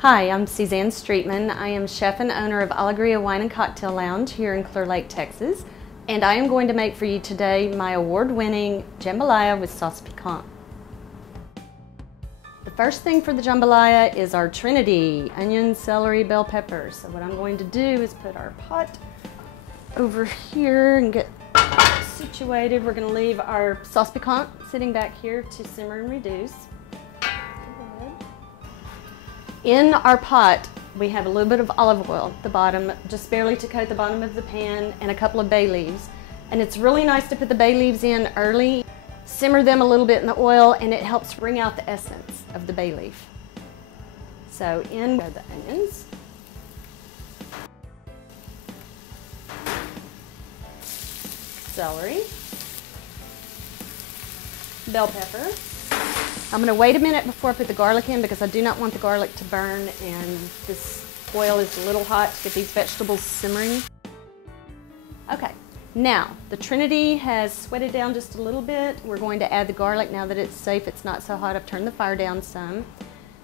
Hi, I'm Suzanne Streetman. I am chef and owner of Allegria Wine and Cocktail Lounge here in Clear Lake, Texas. And I am going to make for you today my award-winning jambalaya with sauce piquant. The first thing for the jambalaya is our trinity, onion, celery, bell pepper. So what I'm going to do is put our pot over here and get situated. We're going to leave our sauce piquant sitting back here to simmer and reduce. In our pot, we have a little bit of olive oil at the bottom, just barely to coat the bottom of the pan, and a couple of bay leaves. And it's really nice to put the bay leaves in early, simmer them a little bit in the oil, and it helps bring out the essence of the bay leaf. So in go the onions. Celery. Bell pepper. I'm going to wait a minute before I put the garlic in because I do not want the garlic to burn, and this oil is a little hot to get these vegetables simmering. Okay, now the trinity has sweated down just a little bit. We're going to add the garlic now that it's safe. It's not so hot. I've turned the fire down some.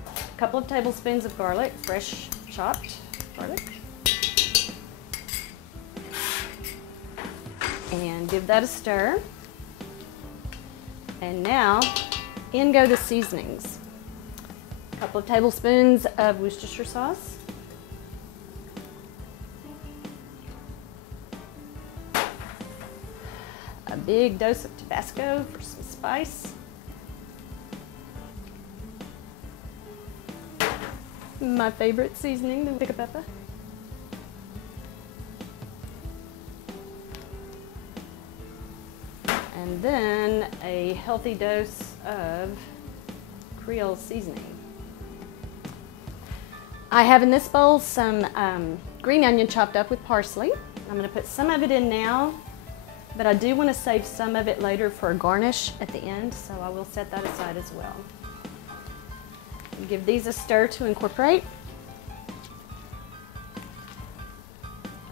A couple of tablespoons of garlic, fresh chopped garlic. And give that a stir. And now in go the seasonings. A couple of tablespoons of Worcestershire sauce. A big dose of Tabasco for some spice. My favorite seasoning, the pickapepper. And then a healthy dose of Creole Seasoning. I have in this bowl some green onion chopped up with parsley. I'm going to put some of it in now, but I do want to save some of it later for a garnish at the end, so I will set that aside as well. Give these a stir to incorporate.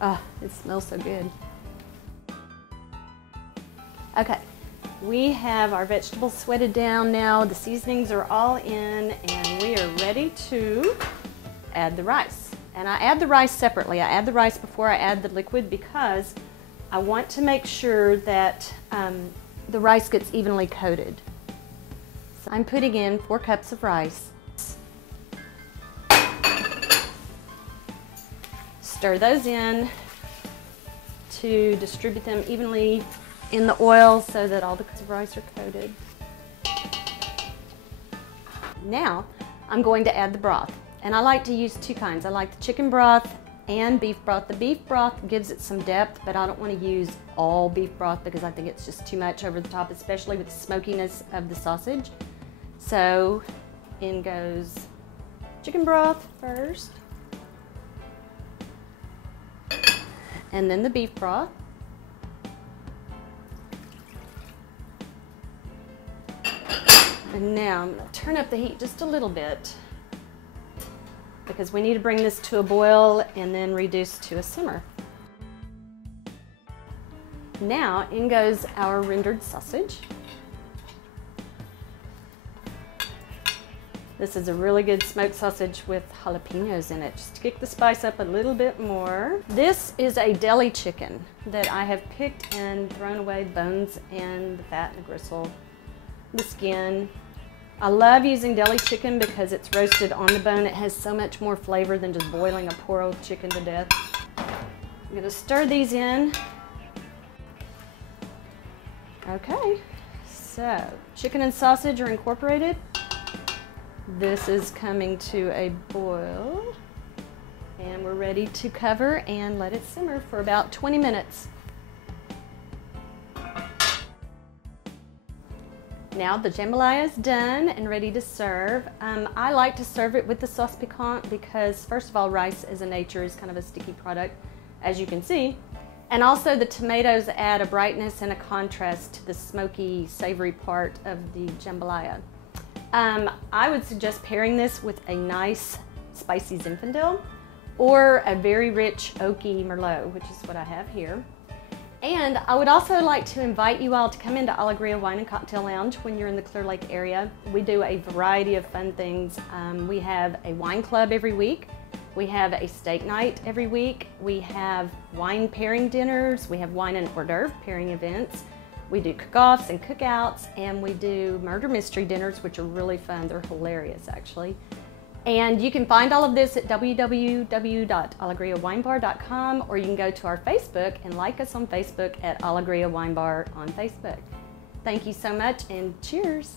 Ah, it smells so good. Okay, we have our vegetables sweated down now. The seasonings are all in, and we are ready to add the rice. And I add the rice separately. I add the rice before I add the liquid because I want to make sure that the rice gets evenly coated. So I'm putting in 4 cups of rice. Stir those in to distribute them evenly in the oil so that all the cups of rice are coated. Now I'm going to add the broth, and I like to use 2 kinds. I like the chicken broth and beef broth. The beef broth gives it some depth, but I don't want to use all beef broth because I think it's just too much over the top, especially with the smokiness of the sausage. So in goes chicken broth first, and then the beef broth. And now I'm going to turn up the heat just a little bit because we need to bring this to a boil and then reduce to a simmer. Now in goes our rendered sausage. This is a really good smoked sausage with jalapenos in it, just to kick the spice up a little bit more. This is a deli chicken that I have picked and thrown away the bones and the fat and the gristle, the skin. I love using deli chicken because it's roasted on the bone. It has so much more flavor than just boiling a poor old chicken to death. I'm going to stir these in. Okay, so chicken and sausage are incorporated. This is coming to a boil, and we're ready to cover and let it simmer for about 20 minutes. Now the jambalaya is done and ready to serve. I like to serve it with the sauce piquant because, first of all, rice as a nature is kind of a sticky product, as you can see. And also the tomatoes add a brightness and a contrast to the smoky, savory part of the jambalaya. I would suggest pairing this with a nice spicy Zinfandel or a very rich oaky Merlot, which is what I have here. And I would also like to invite you all to come into Allegria Wine and Cocktail Lounge when you're in the Clear Lake area. We do a variety of fun things. We have a wine club every week. We have a steak night every week. We have wine pairing dinners. We have wine and hors d'oeuvre pairing events. We do cook-offs and cookouts, and we do murder mystery dinners, which are really fun. They're hilarious, actually. And you can find all of this at www.allegriawinebar.com, or you can go to our Facebook and like us on Facebook at Allegria Wine Bar on Facebook. Thank you so much, and cheers.